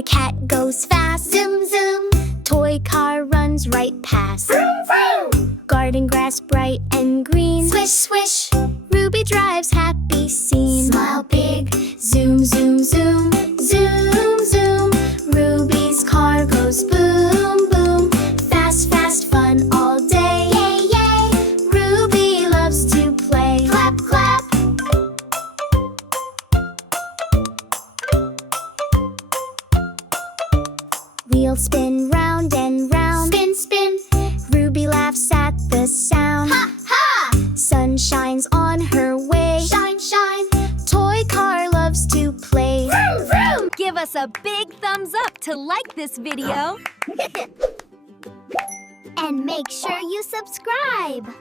The cat goes fast. Zoom, zoom. Toy car runs right past. Vroom, vroom. Garden grass bright and green. Swish, swish. Ruby drives happy scene. Smile big. Zoom, zoom, zoom. Zoom, zoom. Ruby's car goes boom, boom. Fast, fast fun all day. Yay, yay. Ruby loves to play. Clap, clap. Wheels spin round and round. Spin, spin. Ruby laughs at the sound. Ha, ha! Sun shines on her way. Shine, shine. Toy car loves to play. Vroom, vroom. Give us a big thumbs up to like this video. And make sure you subscribe.